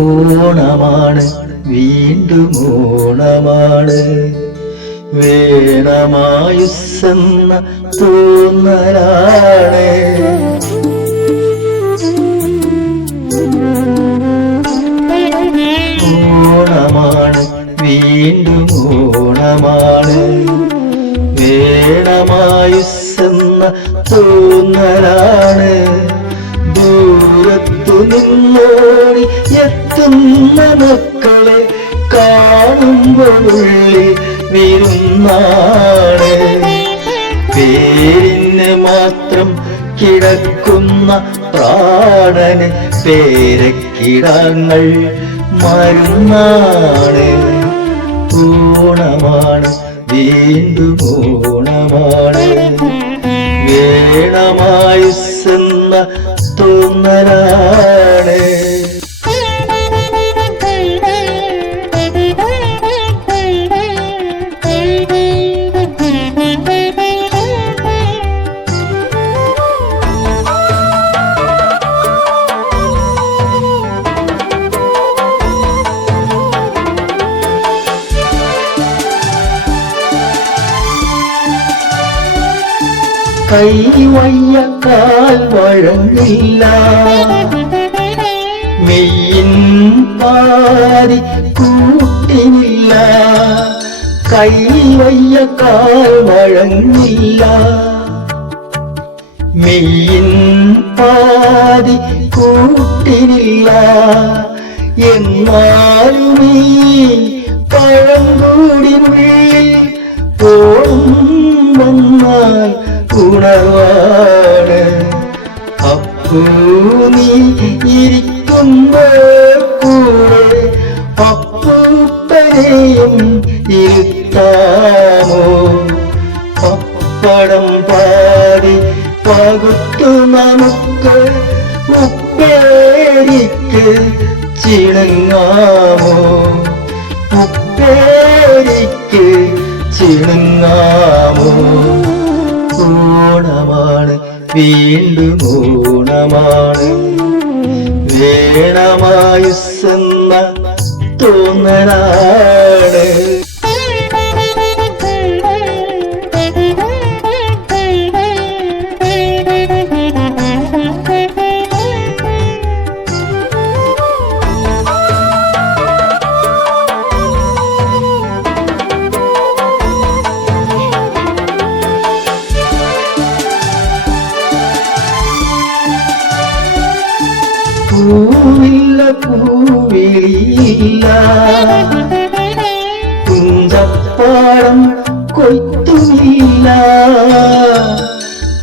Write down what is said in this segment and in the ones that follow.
ഓണമാണ് വീണ്ടും ഓണമാണ്. വേണമായുസ്സെന്ന തോന്നലാണ്. ഓണമാണ് വീണ്ടും ഓണമാണ്. വേണമായുസ്സെന്ന തോന്നലാണ്. ദൂരത്തു നിന്നോടി എത്തുന്ന മക്കളെ കാണുമ്പോഴുള്ളിൽ വിരുന്നാണ്. പേരിന് മാത്രം കിടക്കുന്ന പ്രാണന് പേരക്കിടാങ്ങൾ മരുന്നാണ്. ഓണമാണ് വീണ്ടും ഓണമാണ്. വേണമായുസ്സെന്ന തോന്നലാണ്. കൈവയ്യ കാൽ വഴങ്ങില്ല, മെയ്യിൻ പാതി കൂട്ടിനില്ല. കൈവയ്യ കാൽ വഴങ്ങില്ല, മെയ്യിൻ പാതി കൂട്ടിനില്ല. എന്നാലും ഈ പഴംകൂടിനുള്ളിൽ ഓണം വന്നാൽ ഉണർവാണ്. അപ്പൂ നീ ഇരിക്കുമ്പോൾ കൂടെ അപ്പൂപ്പനെയും ഇരുത്താമോ? പപ്പടം പാടി പകുത്തു നമുക്ക് ഉപ്പേരിക്ക് ചിണങ്ങാമോ? ഉപ്പേരിക്ക് ചിണങ്ങാമോ? ഓണമാണ് വീണ്ടും ഓണമാണ്. വേണമായുസ്സെന്ന തോന്നലാണ്. പൂവില്ല പൂവിളിയില്ല, കുഞ്ചപ്പാടം കൊയ്ത്തുമില്ല.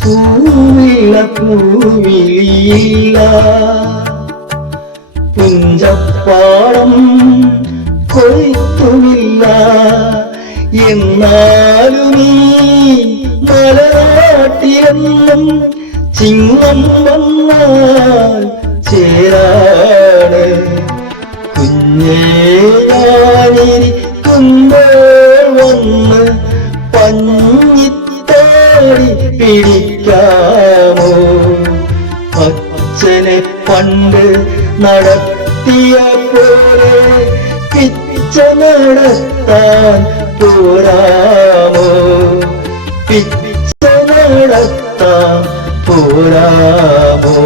പൂവില്ല പൂവിളിയില്ല, കുഞ്ചപ്പാടം കൊയ്ത്തുമില്ല. എന്നാലും ഈ മലനാട്ടിലെന്നും ചിങ്ങം വന്നാൽ ചേരാണ്. കുഞ്ഞേ ഞാനിരിക്കുമ്പോൾ വന്ന് പഞ്ഞിത്താടി പിടിക്കാമോ? അച്ഛനെ പണ്ട് നടത്തിയ പോലെ പിച്ച നടത്താൻ പോരാമോ? പിച്ച നടത്താൻ പോരാമോ?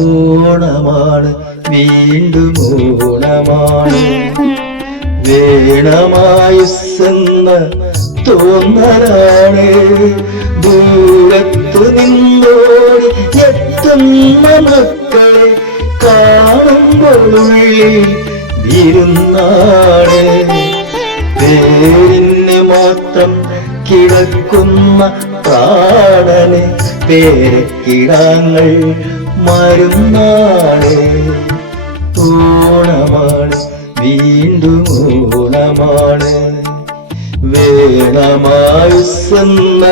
ഓണമാണ് വീണ്ടും ഓണമാണ്. വേണമായുസ്സെന്ന തോന്നലാണ്. ദൂരത്തു നിന്നോടി എത്തുന്ന മക്കളെ കാണുമ്പോഴുള്ളിൽ വിരുന്നാണ്. പേരിന് മാത്രം കിടക്കുന്ന പ്രാണന് പേരക്കിടാങ്ങൾ മരുന്നാണ്. ഓണമാണ് വീണ്ടും ഓണമാണ്. വേണമായുസ്സെന്ന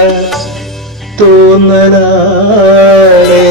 തോന്നലാണ്.